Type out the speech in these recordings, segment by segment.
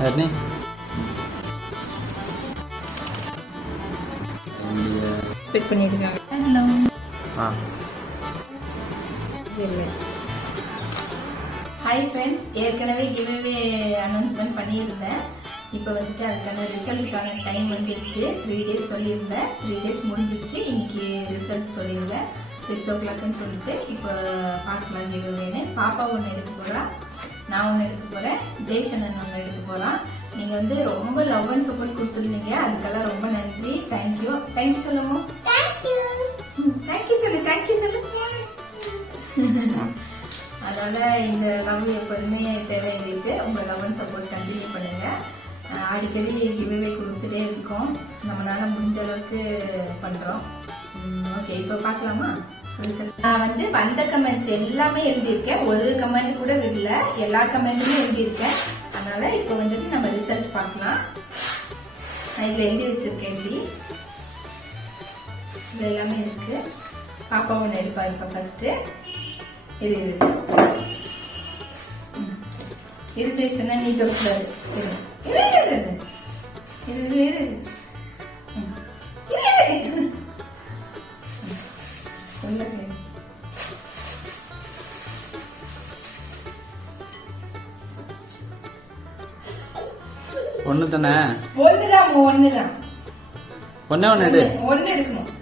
ஹர்னி fit பண்ணிருக்காங்க. Hi friends, ஏற்கனவே giveaway announcement பண்ணியிருந்தேன். இப்போ வந்துட்டு அதுக்கான ரிசல்ட்டுக்கான டைம் வந்துடுச்சு. 3 டேஸ் சொல்லியிருந்தேன். 3 டேஸ் முடிஞ்சிச்சு. இன்னைக்கு ரிசல்ட் சொல்லியிருந்தேன் 6 o'clockன்னு சொல்லிட்டு. இப்போ பார்க்கலாம் கிவ்அவேன்னு. பாப்பா ஒன்று எடுக்க போகிறா, நான் ஒன்று எடுக்க போகிறேன், ஜெய்சனன் ஒன்று எடுக்க போகிறான். நீங்கள் வந்து ரொம்ப லவ் அண்ட் சப்போர்ட் கொடுத்துருந்தீங்க, அதுக்கெல்லாம் ரொம்ப நன்றி. தேங்க்யூ. தேங்க்யூ சொல்லுமோ? தேங்க்யூ சொல்லு, தேங்க்யூ சொல்லு. அதனால இந்த லவ் எப்போதுமே தேவை எங்களுக்கு. உங்க லவ் அண்ட் சப்போர்ட் கண்டினியூ பண்ணுங்க. அடிக்கடி கிவ்அவே கொடுத்துட்டே இருக்கோம். நம்மளால முடிஞ்ச அளவுக்கு பண்றோம். ஓகே, இப்போ பார்க்கலாமா ரிசல்ட்? நான் வந்து வந்த கமெண்ட்ஸ் எல்லாமே எழுதியிருக்கேன். ஒரு கமெண்ட் கூட விடல, எல்லா கமெண்ட்டுமே எழுதியிருக்கேன். அதனால இப்போ வந்துட்டு நம்ம ரிசல்ட் பார்க்கலாம். நான் இதுல எழுதி வச்சிருக்கேன். இது எல்லாமே இருக்கு. பாப்பா ஒன்று எடுப்பா. இப்போ ஃபர்ஸ்ட் இது ஜெயிச்சுன்னா நீ தொடுக்கூடாது. ஒன்று தானே? ஒண்ணுதான் ஒண்ணுதான். ஒன்று எடு. ஒன்று எடுக்கணும்.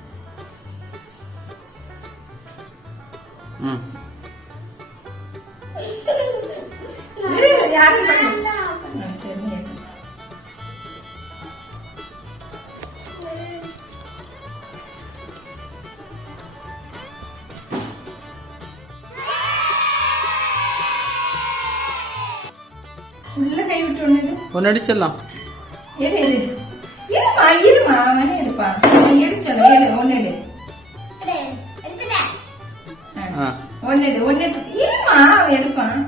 உள்ள கை விட்டு ஒண்ணு அடிச்சிடலாம். இருமா இருமா, அவனே எடுப்பா. எடுச்சல எடு, ஒண்ணு எடு, ஒண்ணு எடு, ஒண்ணு எடு. இருமா, அவன் எடுப்பான்.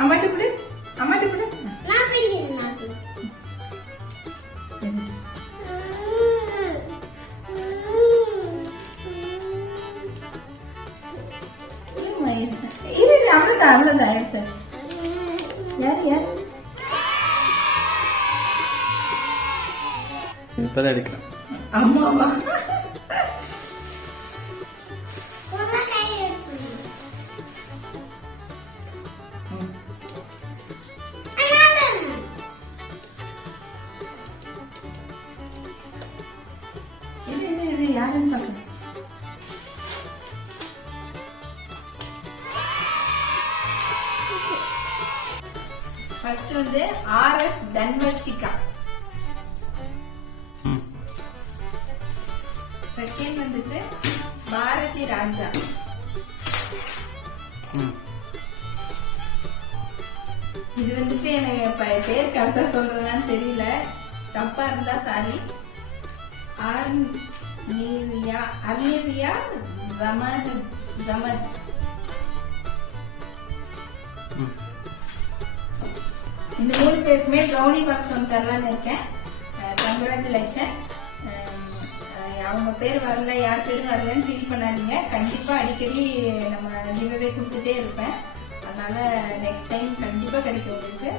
அம்மாட்டு கொடு, அம்மாட்டு கொடு. அவ்வளவுதான் அவ்வளவுதான் எடுத்தாச்சு. யாரு யாரு? இப்பதான் எடுக்கிறேன். அம்மாவா? இது யாருன்னு பாக்க. ஃபர்ஸ்ட் வந்து RS தன்வர்ஷிகா. செகண்ட் வந்துட்டு பாரதி ராஜா. இது வந்துட்டு எனக்கு பேர் கரெக்டா சொல்றதுன்னு தெரியல, தப்பா இருந்தா சாரி. அர்னிரியா ஜமத். இந்த 3 பேருக்குமே ப்ரௌனி பாக்ஸ் ஒன்று தரலான்னு இருக்கேன். கங்க்ராச்சுலேஷன். அவங்க பேர் வரல, யார் பேரும் வரலன்னு ஃபீல் பண்ணாதீங்க. கண்டிப்பா அடிக்கடி நம்ம கிவ்அவே கொடுத்துட்டே இருப்பேன். அதனால நெக்ஸ்ட் டைம் கண்டிப்பா கிடைக்கும் உங்களுக்கு.